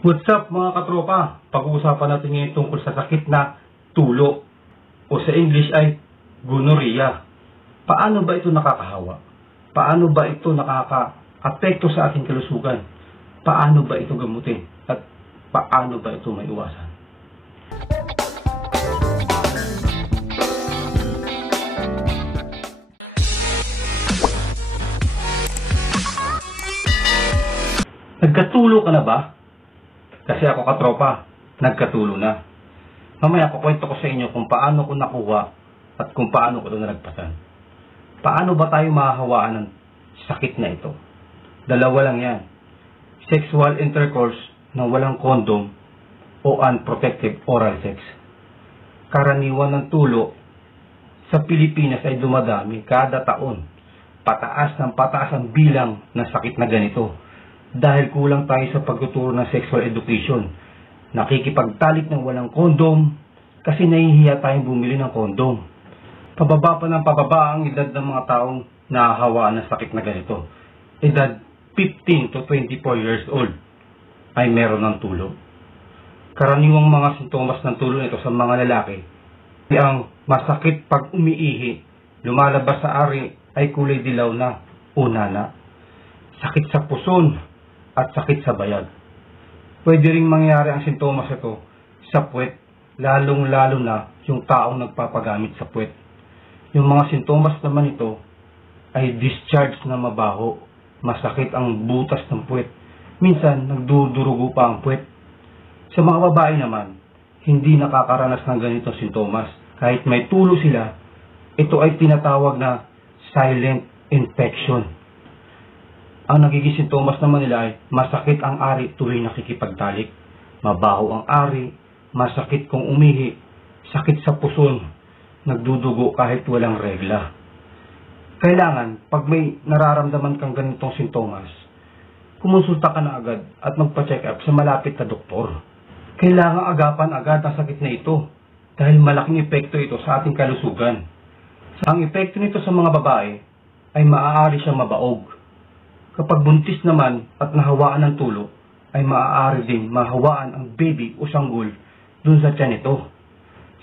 What's up mga katropa? Pag-uusapan natin ngayon tungkol sa sakit na tulo o sa English ay gonorrhea. Paano ba ito nakakahawa? Paano ba ito nakaka-apekto sa ating kalusugan? Paano ba ito gamutin? At paano ba ito maiwasan? Nagkatulo ka na ba? Kasi ako katropa, nagkatulo na. Mamaya kukwento ko sa inyo kung paano ko nakuha at kung paano ko ito nalagpasan. Paano ba tayo mahahawaan ng sakit na ito? Dalawa lang yan. Sexual intercourse na walang condom o unprotected oral sex. Karaniwan ng tulo sa Pilipinas ay dumadami kada taon. Pataas ng pataas ang bilang ng sakit na ganito. Dahil kulang tayo sa pagtuturo ng sexual education. Nakikipagtalik ng walang kondom kasi nahihiya tayong bumili ng kondom. Pababa pa ng pababa ang edad ng mga taong nahahawaan ng sakit na ganito. Edad 15 to 24 years old ay meron ng tulo. Karaniwang mga sintomas ng tulo nito sa mga lalaki ay ang masakit pag umiihi, lumalabas sa ari ay kulay dilaw na o nana, sakit sa puson, at sakit sa bayag. Pwede ring mangyari ang sintomas ito sa puwet, lalong-lalo na yung taong nagpapagamit sa puwet. Yung mga sintomas naman ito ay discharge na mabaho, masakit ang butas ng puwet, minsan nagdudurugo pa ang puwet. Sa mga babae naman, hindi nakakaranas ng ganitong sintomas. Kahit may tulo sila, ito ay tinatawag na silent infection. Ang nagiging sintomas naman nila ay masakit ang ari tuwing nakikipagtalik, mabaho ang ari, masakit kung umihi, sakit sa puson, nagdudugo kahit walang regla. Kailangan, pag may nararamdaman kang ganitong sintomas, kumonsulta ka na agad at magpa-check up sa malapit na doktor. Kailangan agapan agad ang sakit na ito dahil malaking epekto ito sa ating kalusugan. Ang epekto nito sa mga babae ay maaari siyang mabaog. Kapag buntis naman at nahawaan ng tulo, ay maaari din mahawaan ang baby o sanggol dun sa tiyan nito.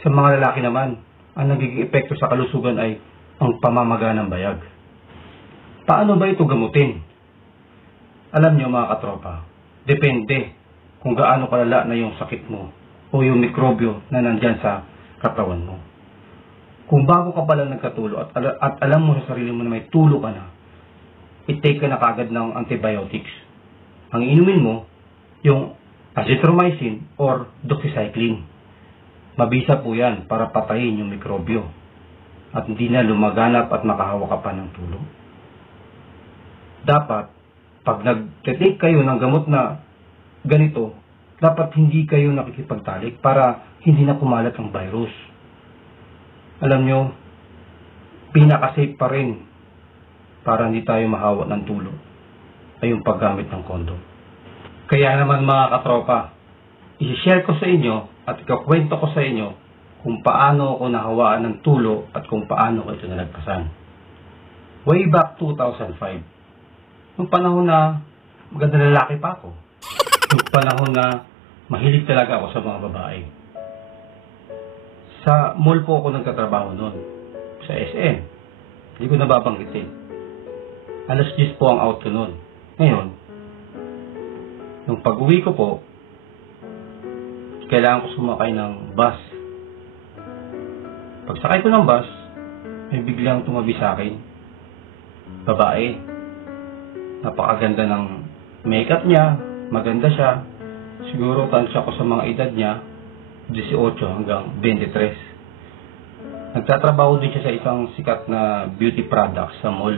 Sa mga lalaki naman, ang nagiging epekto sa kalusugan ay ang pamamaga ng bayag. Paano ba ito gamutin? Alam niyo mga katropa, depende kung gaano kalala na yung sakit mo o yung mikrobyo na nandyan sa katawan mo. Kung bago ka pala nagkatulo at alam mo sa sarili mo na may tulo ka na, i-take ka na kagad ng antibiotics. Ang inumin mo, yung azithromycin or doxycycline. Mabisa po yan para patayin yung mikrobyo at hindi na lumaganap at makahawa ka pa ng tulo. Dapat, pag nag-take kayo ng gamot na ganito, dapat hindi kayo nakikipagtalik para hindi na kumalat ang virus. Alam nyo, pinaka-safe pa rin para hindi tayo mahawa ng tulo ay yung paggamit ng kondom. Kaya naman mga katropa, i-share ko sa inyo at ikakwento ko sa inyo kung paano ako nahawaan ng tulo at kung paano ko ito nalagpasan. Way back 2005, nung panahon na maganda lalaki pa ako, nung panahon na mahilig talaga ako sa mga babae. Sa mall po ako nagtatrabaho noon, sa SM. Hindi ko nababanggitin. Alas 10 po ang out ko noon. Ngayon, nung pag-uwi ko po, kailangan ko sumakay ng bus. Pagsakay ko ng bus, may biglang tumabi sa akin. Babae. Napakaganda ng makeup niya, maganda siya. Siguro tansya ko sa mga edad niya, 18 hanggang 23. Nagtatrabaho din siya sa isang sikat na beauty product sa mall.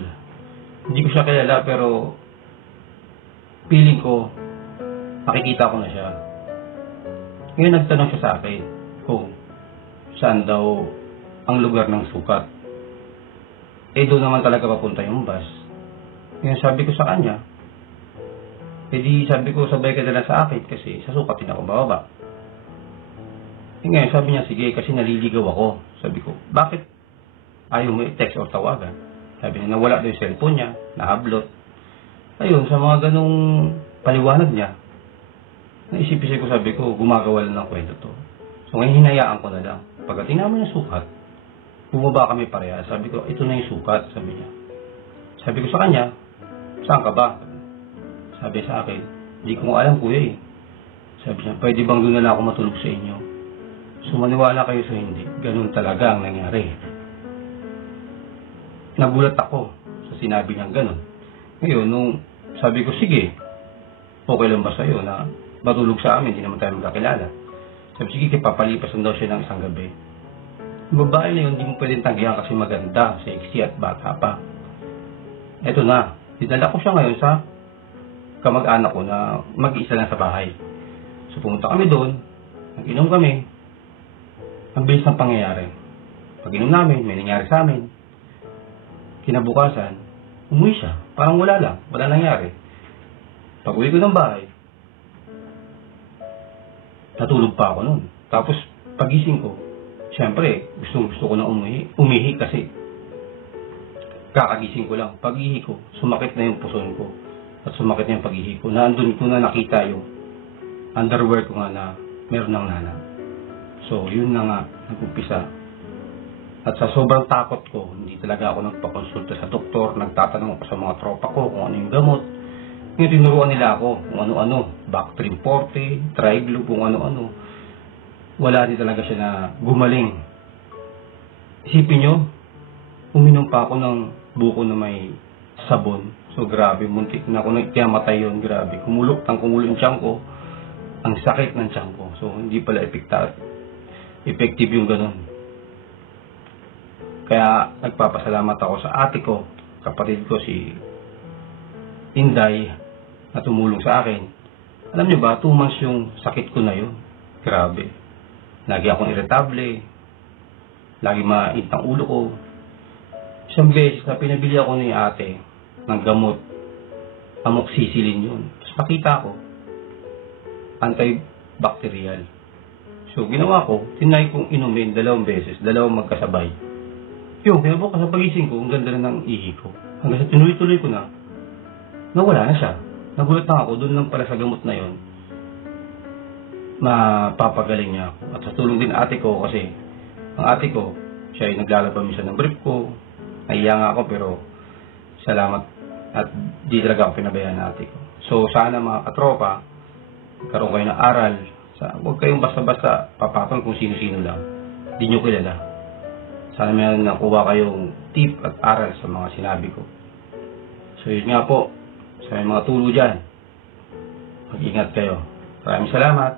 Hindi ko siya kilala pero feeling ko nakikita ko na siya. Ngayon nagtanong siya sa akin kung saan daw ang lugar ng sukat. Doon naman talaga papunta yung bus. Ngayon sabi ko sa kanya, sabi ko sabay ka na lang sa akin kasi sa sukat din ako bababa. Ngayon sabi niya sige kasi naliligaw ako. Sabi ko bakit ayaw mo i-text o tawagan? Sabi niya, nawala daw yung cellphone niya, nahablot. Ayun, sa mga ganong paliwanag niya, naisip-isip ko, sabi ko, gumagawa lang ng kwento to. So ngayon hinayaan ko na lang. Pagdating namin ng sukat, bumaba kami pareha. Sabi ko, ito na yung sukat, sabi niya. Sabi ko sa kanya, saan ka ba? Sabi sa akin, hindi ko alam kuya eh. Sabi niya, pwede bang doon na lang ako matulog sa inyo? So maniwala kayo sa hindi. Ganun talaga ang nangyari. Nagulat ako sa sinabi niyang ganun. Ngayon, nung sabi ko, sige, okay lang ba sa'yo na matulog sa amin, hindi naman tayo magkakilala. Sabi, sige, papalipasan daw siya ng isang gabi. Yung babae na yun, hindi mo pwedeng tanggihan kasi maganda, sexy at bata pa. Eto na, dinala ko siya ngayon sa kamag-anak ko na mag-iisa lang sa bahay. So pumunta kami doon, nag-inom kami, ang bilis ng pangyayari. Pag-inom namin, may nangyari sa amin. Kinabukasan, umuwi siya, parang wala lang, wala nangyari. Pag-uwi ko ng bahay, natulog pa ako noon. Tapos, pagising ko, siyempre, gusto ko na umihi kasi kakagising ko lang. Pag-ihi ko, sumakit na yung puson ko at sumakit na yung pag-ihi ko. Nandun ko na nakita yung underwear ko nga na meron ng nana. So, yun na nga, nag-umpisa. At sa sobrang takot ko, hindi talaga ako nagpakonsulta sa doktor, nagtatanong ako sa mga tropa ko kung ano yung gamot. Ngayon, tinuruan nila ako kung ano-ano, Bactrim Forte, Triglo, kung ano-ano. Wala din talaga siya na gumaling. Isipin nyo, uminom pa ako ng buko na may sabon. So grabe, muntik na ako nagkamatay yun, grabe. Kumulok yung tiyan ko, ang sakit ng tiyan ko. So hindi pala effective yung ganun. Kaya nagpapasalamat ako sa ate ko, kapatid ko si Inday, na tumulong sa akin. Alam niyo ba, 2 months yung sakit ko na yun. Grabe. Lagi akong irritable. Lagi mainit ang ulo ko. Isang beses na pinabili ako ni ate ng gamot, amoxicillin yun. Tapos nakita ko, antibacterial. So ginawa ko, tinry kong inumin 2 beses, 2 magkasabay. Yung kinabukas sa pagising ko, ang ganda na ng ihi ko. Hanggang sa tinuloy-tuloy ko na, nawala na siya. Nagulat na ako, doon lang pala sa gamot na yon, mapapagaling niya ako. At sa tulong din ate ko, kasi ang ate ko, siya ay naglalaba minsan ng brief ko. Nahiya nga ako, pero salamat at di talaga ako pinabayaan ng ate ko. So sana mga katropa, karoon kayo ng aral. Huwag kayong basta-basta papatol kung sino-sino lang. Di nyo kilala. Sana may nakuha kayong tip at aral sa mga sinabi ko. So yun nga po, sa mga tulo dyan, mag-ingat kayo. Maraming salamat.